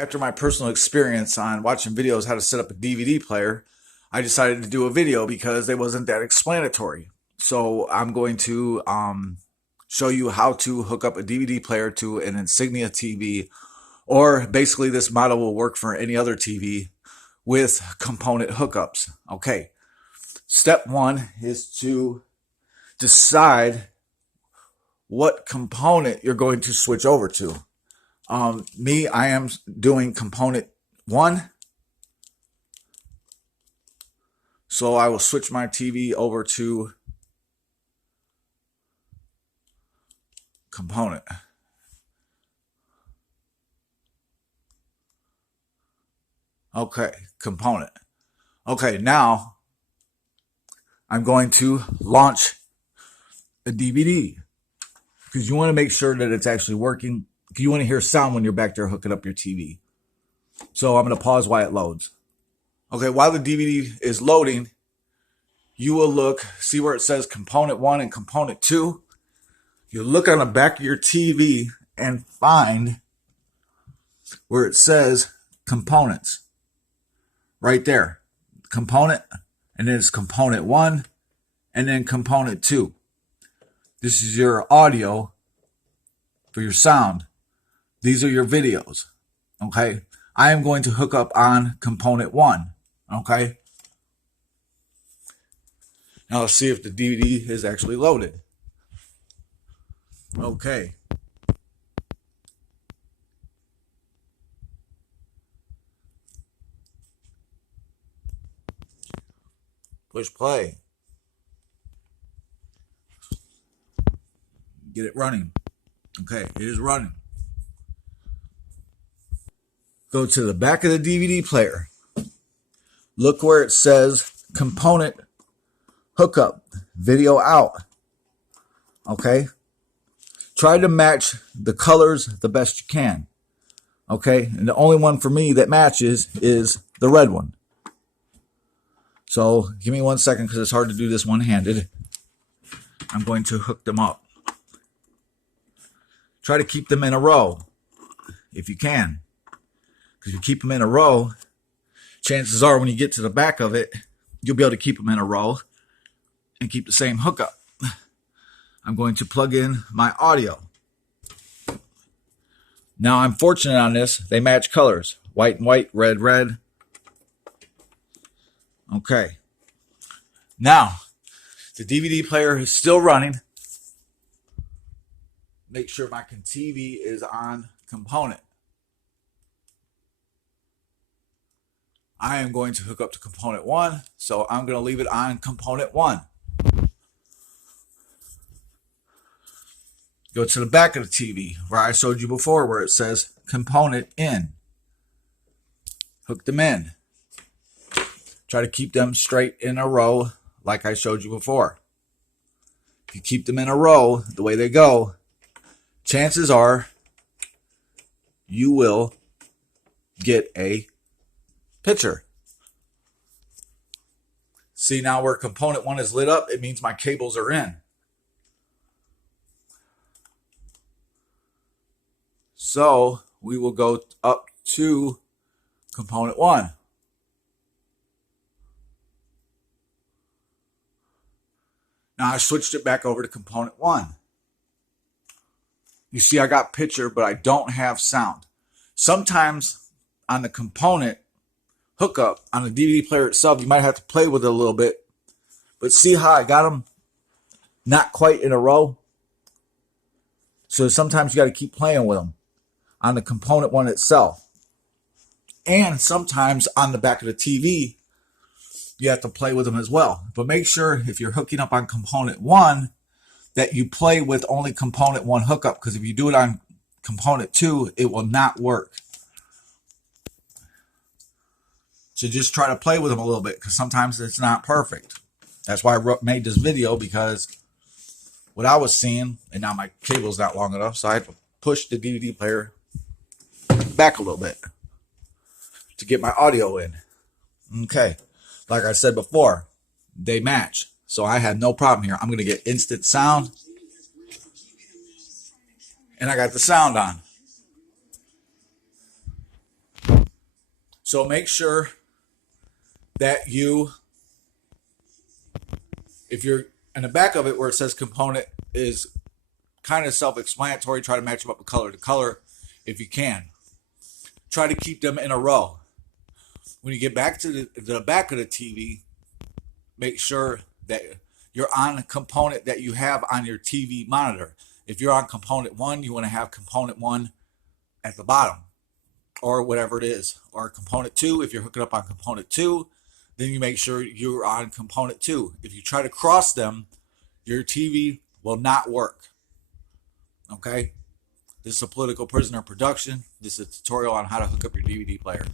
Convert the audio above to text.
After my personal experience on watching videos how to set up a DVD player, I decided to do a video because it wasn't that explanatory. So I'm going to show you how to hook up a DVD player to an Insignia TV, or basically this model will work for any other TV with component hookups. Okay, step one is to decide what component you're going to switch over to. I am doing component 1. So I will switch my TV over to component. Okay, component. Okay, now I'm going to launch a DVD because you want to make sure that it's actually working. You want to hear sound when you're back there hooking up your TV. So I'm going to pause while it loads. Okay, while the DVD is loading, you will see where it says component 1 and component 2. You look on the back of your TV and find where it says components. Right there. Component, and then it's component 1, and then component 2. This is your audio for your sound. These are your videos. Okay. I am going to hook up on component 1. Okay. Now let's see if the DVD is actually loaded. Okay. Push play. Get it running. Okay, it is running. Go to the back of the DVD player. Look where it says component hookup, video out. Okay? Try to match the colors the best you can. Okay? And the only one for me that matches is the red one. So give me 1 second because it's hard to do this one-handed. I'm going to hook them up. Try to keep them in a row if you can. Because if you keep them in a row, chances are when you get to the back of it, you'll be able to keep them in a row and keep the same hookup. I'm going to plug in my audio. Now I'm fortunate on this. They match colors. White and white, red, red. Okay. Now, the DVD player is still running. Make sure my TV is on component. I am going to hook up to component 1, so I'm going to leave it on component 1. Go to the back of the TV where I showed you before where it says component in. Hook them in. Try to keep them straight in a row like I showed you before. If you keep them in a row the way they go, chances are you will get a picture. See now where component 1 is lit up, it means my cables are in. So we will go up to component 1. Now I switched it back over to component 1. You see I got picture, but I don't have sound. Sometimes on the component hookup, on the DVD player itself, you might have to play with it a little bit. But see how I got them not quite in a row? So sometimes you got to keep playing with them on the component 1 itself. And sometimes on the back of the TV, you have to play with them as well. But make sure if you're hooking up on component 1 that you play with only component 1 hookup, because if you do it on component 2, it will not work. So just try to play with them a little bit because sometimes it's not perfect. That's why I made this video, because what I was seeing, and now my cable's not long enough, so I had to push the DVD player back a little bit to get my audio in. Okay. Like I said before, they match. So I had no problem here. I'm going to get instant sound. And I got the sound on. So make sure that if you're in the back of it where it says component is kind of self-explanatory, try to match them up with color to color if you can. Try to keep them in a row. When you get back to the back of the TV, make sure that you're on a component that you have on your TV monitor. If you're on component 1, you want to have component 1 at the bottom, or whatever it is. Or component 2, if you're hooking up on component 2, then you make sure you're on component 2. If you try to cross them, your TV will not work. Okay? This is a Political Prisoner production. This is a tutorial on how to hook up your DVD player.